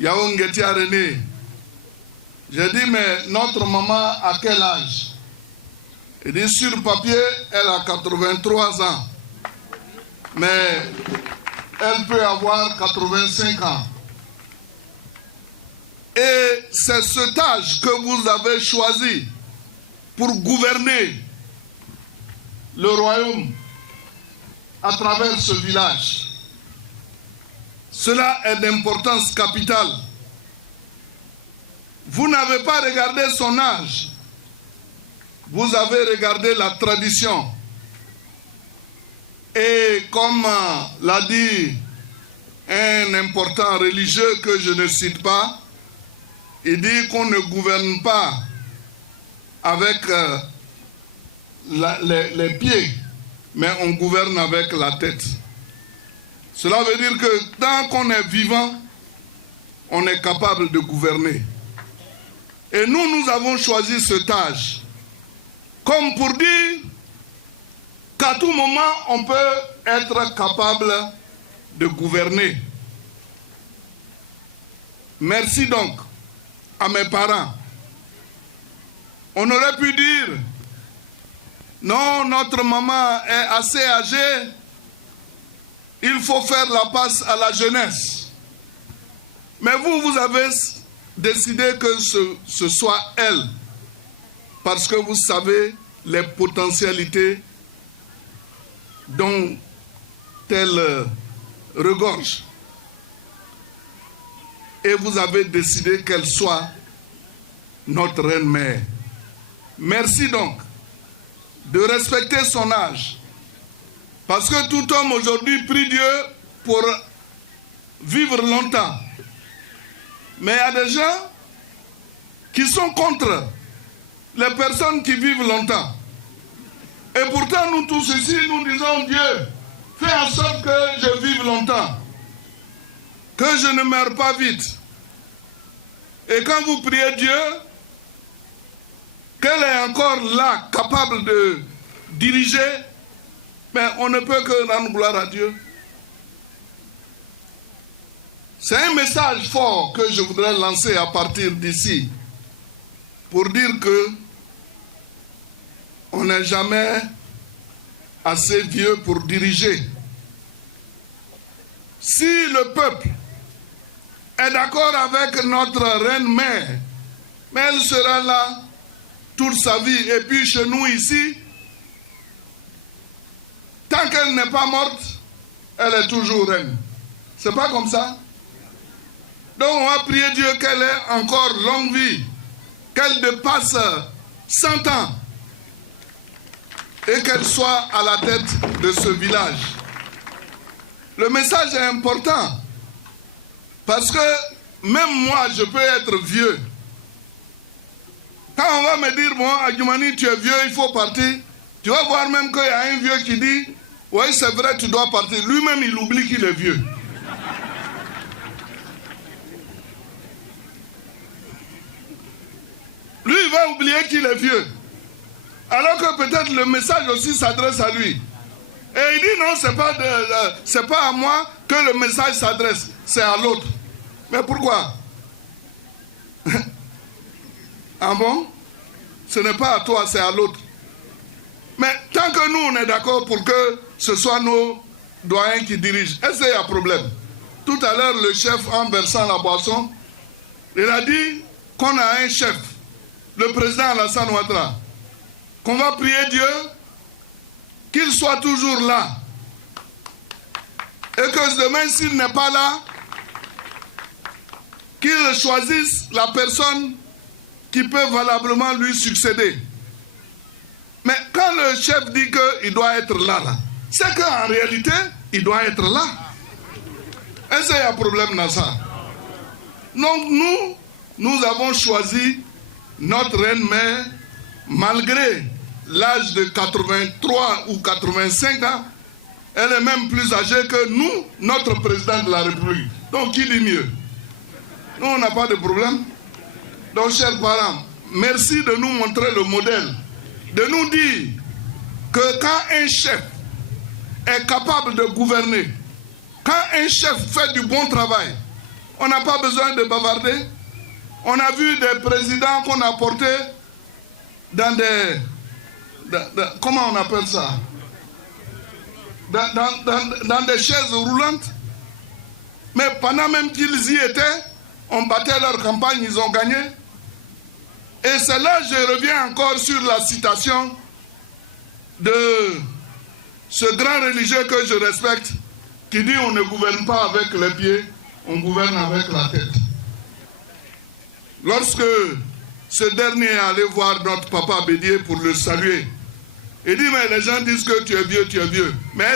Yaoungeti René. J'ai dit, mais notre maman à quel âge? Il dit, sur papier, elle a 83 ans. Mais elle peut avoir 85 ans. Et c'est cet âge que vous avez choisi pour gouverner le royaume à travers ce village. Cela est d'importance capitale. Vous n'avez pas regardé son âge. Vous avez regardé la tradition. Et comme l'a dit un important religieux que je ne cite pas, il dit qu'on ne gouverne pas avec les pieds, mais on gouverne avec la tête. Cela veut dire que tant qu'on est vivant, on est capable de gouverner. Et nous avons choisi cet âge comme pour dire qu'à tout moment, on peut être capable de gouverner. Merci donc à mes parents. On aurait pu dire, non, notre maman est assez âgée, il faut faire la passe à la jeunesse. Mais vous avez décidé que ce soit elle, parce que vous savez les potentialités dont elle regorge. Et vous avez décidé qu'elle soit notre reine-mère. Merci donc de respecter son âge. Parce que tout homme aujourd'hui prie Dieu pour vivre longtemps. Mais il y a des gens qui sont contre les personnes qui vivent longtemps. Et pourtant, nous tous ici, nous disons, Dieu, fais en sorte que je vive longtemps, que je ne meure pas vite. Et quand vous priez Dieu, qu'elle est encore là, capable de diriger, mais on ne peut que rendre gloire à Dieu. C'est un message fort que je voudrais lancer à partir d'ici, pour dire que on n'est jamais assez vieux pour diriger. Si le peuple est d'accord avec notre reine-mère, mais elle sera là toute sa vie. Et puis chez nous ici, tant qu'elle n'est pas morte, elle est toujours reine. C'est pas comme ça? Donc on va prier Dieu qu'elle ait encore longue vie, qu'elle dépasse 100 ans et qu'elle soit à la tête de ce village. Le message est important parce que même moi je peux être vieux. Quand on va me dire, bon, Adjoumani, tu es vieux, il faut partir, tu vas voir même qu'il y a un vieux qui dit, oui, c'est vrai, tu dois partir. Lui-même, il oublie qu'il est vieux. Lui, il va oublier qu'il est vieux. Alors que peut-être le message aussi s'adresse à lui. Et il dit, non, c'est pas à moi que le message s'adresse, c'est à l'autre. Mais pourquoi? Ah bon? Ce n'est pas à toi, c'est à l'autre. Mais tant que nous, on est d'accord pour que ce soit nos doyens qui dirigent, est-ce qu'il y a problème? Tout à l'heure, le chef, en versant la boisson, il a dit qu'on a un chef, le président Alassane Ouattara, qu'on va prier Dieu qu'il soit toujours là. Et que demain, s'il n'est pas là, qu'il choisisse la personne qui peut valablement lui succéder. Mais quand le chef dit qu'il doit être là, c'est qu'en réalité, il doit être là. Est-ce qu'il y a un problème dans ça? Donc nous avons choisi notre reine-mère, malgré l'âge de 83 ou 85 ans, elle est même plus âgée que nous, notre président de la République. Donc qui dit mieux? Nous, on n'a pas de problème. Donc, chers parents, merci de nous montrer le modèle, de nous dire que quand un chef est capable de gouverner, quand un chef fait du bon travail, On n'a pas besoin de bavarder. On a vu des présidents qu'on a portés dans des... comment on appelle ça? Dans des chaises roulantes. Mais pendant même qu'ils y étaient, on battait leur campagne, ils ont gagné. Et c'est là que je reviens encore sur la citation de ce grand religieux que je respecte, qui dit on ne gouverne pas avec les pieds, on gouverne avec la tête. Lorsque ce dernier est allé voir notre papa Bédié pour le saluer, il dit mais les gens disent que tu es vieux, mais